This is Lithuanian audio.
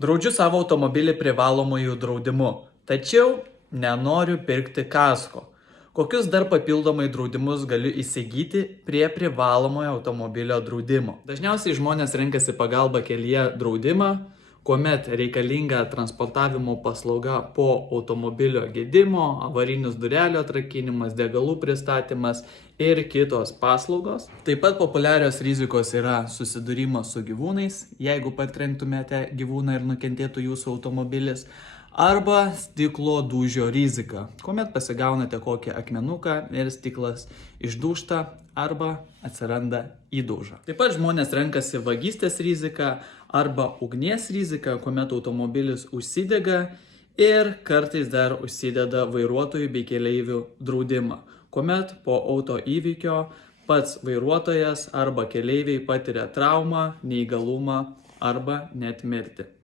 Draudžiu savo automobilį privalomųjų draudimu, tačiau nenoriu pirkti kasko. Kokius dar papildomai draudimus galiu įsigyti prie privalomojo automobilio draudimo? Dažniausiai žmonės renkasi pagalbą kelyje draudimą, kuomet reikalinga transportavimo paslauga po automobilio gedimo, avarinis durelių atrakinimas, degalų pristatymas ir kitos paslaugos. Taip pat populiarios rizikos yra susidūrimas su gyvūnais, jeigu patrenktumėte gyvūną ir nukentėtų jūsų automobilis, arba stiklo dūžio rizika, kuomet pasigaunate kokį akmenuką ir stiklas išdūžta arba atsiranda įdauža. Taip pat žmonės renkasi vagystės riziką arba ugnies riziką, kuomet automobilis užsidega ir kartais dar užsideda vairuotojų bei keleivių draudimą, kuomet po auto įvykio pats vairuotojas arba keleiviai patiria traumą, neįgalumą arba net mirtį.